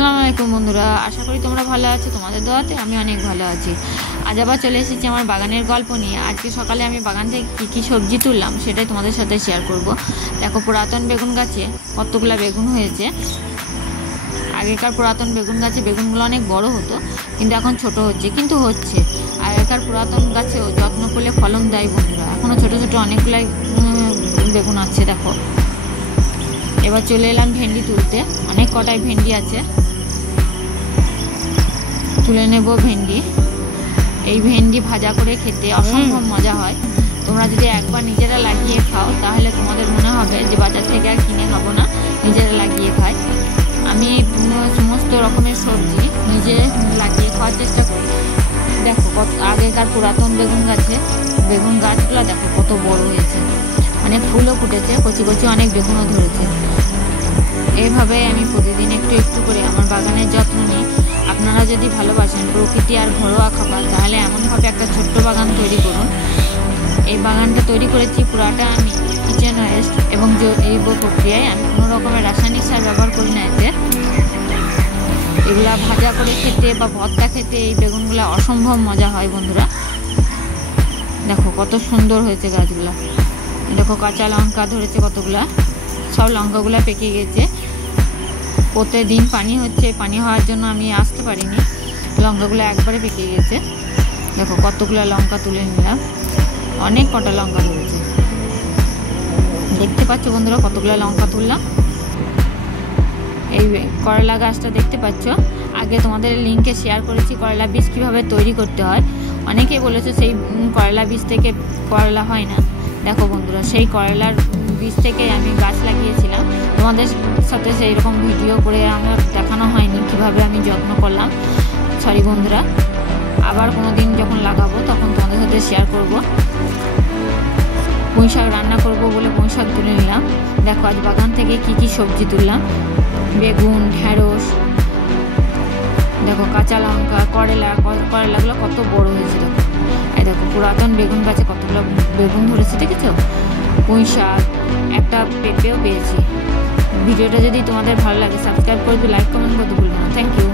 আসসালামু আলাইকুম বন্ধুরা, আশা করি তোমরা ভালো আছো। তোমাদের দোয়াতে আমি অনেক ভালো আছি। আজ আবার চলে এসেছি আমার বাগানের গল্প নিয়ে। আজকে সকালে আমি বাগান থেকে কী সবজি তুললাম সেটাই তোমাদের সাথে শেয়ার করব। দেখো, পুরাতন বেগুন গাছে কতগুলো বেগুন হয়েছে। আগেকার পুরাতন বেগুন গাছে বেগুনগুলো অনেক বড় হতো, কিন্তু এখন ছোট হচ্ছে, কিন্তু হচ্ছে। আগেকার পুরাতন গাছেও যত্ন করলে ফলন দেয় বন্ধুরা। এখনও ছোট ছোট অনেকগুলাই বেগুন আছে। দেখো, এবার চলে এলাম ভেন্ডি তুলতে। অনেক কটাই ভেন্ডি আছে, তুলে নেব ভেন্ডি। এই ভেন্ডি ভাজা করে খেতে অসম্ভব মজা হয়। তোমরা যদি একবার নিজেরা লাগিয়ে খাও তাহলে তোমাদের মনে হবে যে বাজার থেকে আর কিনে খাবো না, নিজেরা লাগিয়ে খাই। আমি সমস্ত রকমের সবজি নিজে লাগিয়ে খাওয়ার চেষ্টা করি। দেখো, আগেকার পুরাতন বেগুন গাছগুলো দেখো কত বড় হয়েছে, অনেক ফুলও ফুটেছে, কচি কচি অনেক বেগুনও ধরেছে। এইভাবে আমি প্রতিদিন একটু একটু করে আমার বাগানের যত্ন নিই। আপনারা যদি ভালোবাসেন প্রকৃতি আর ঘরোয়া খাবার, তাহলে এমনভাবে একটা ছোট্ট বাগান তৈরি করুন। এই বাগানটা তৈরি করেছি পুরাটা আমি কিচেন ওয়েস্ট এবং জৈব প্রক্রিয়ায়। আমি কোনো রকমের রাসায়নিক সার ব্যবহার করি না এতে। এগুলা ভাজা করে খেতে বা ভর্তা খেতে এই বেগুনগুলো অসম্ভব মজা হয় বন্ধুরা। দেখো কত সুন্দর হয়েছে গাছগুলা। দেখো, কাঁচা লঙ্কা ধরেছে কতগুলা, সব লঙ্কাগুলো পেকে গেছে। প্রতিদিন পানি হচ্ছে, পানি হওয়ার জন্য আমি আসতে পারিনি, লঙ্কাগুলো একবারে পেকে গেছে। দেখো কতগুলো লঙ্কা তুলে নিলাম, অনেক কটা লঙ্কা ধরেছে। দেখতে পাচ্ছ বন্ধুরা কতগুলো লঙ্কা তুললাম। এই করলা গাছটা দেখতে পাচ্ছ, আগে তোমাদের লিঙ্কে শেয়ার করেছি করলা বীজ কীভাবে তৈরি করতে হয়। অনেকেই বলেছে সেই করলা বীজ থেকে করলা হয় না। দেখো বন্ধুরা, সেই করলার বীজ থেকে আমি গাছ লাগিয়েছিলাম। তোমাদের সাথে সেই রকম ভিডিও করে আমার দেখানো হয়নি কীভাবে আমি যত্ন করলাম। সরি বন্ধুরা, আবার কোনো দিন যখন লাগাবো তখন তোমাদের সাথে শেয়ার করব। পুঁই শাক রান্না করবো বলে পুঁই শাক তুলে নিলাম। দেখো আজ বাগান থেকে কি সবজি তুললাম। বেগুন, ঢেঁড়স, দেখো কাঁচা লঙ্কা, করলাগুলো কত বড় হয়েছে। দেখো, এই দেখো পুরাতন বেগুন গাছে কতগুলো বেগুন ধরেছে, দেখেছো? পুঁই শাক, একটা পেঁপেও পেয়েছি। ভিডিওটা যদি তোমাদের ভালো লাগে সাবস্ক্রাইব করবে, লাইক কমেন্ট করতে ভুলবে না। Thank you.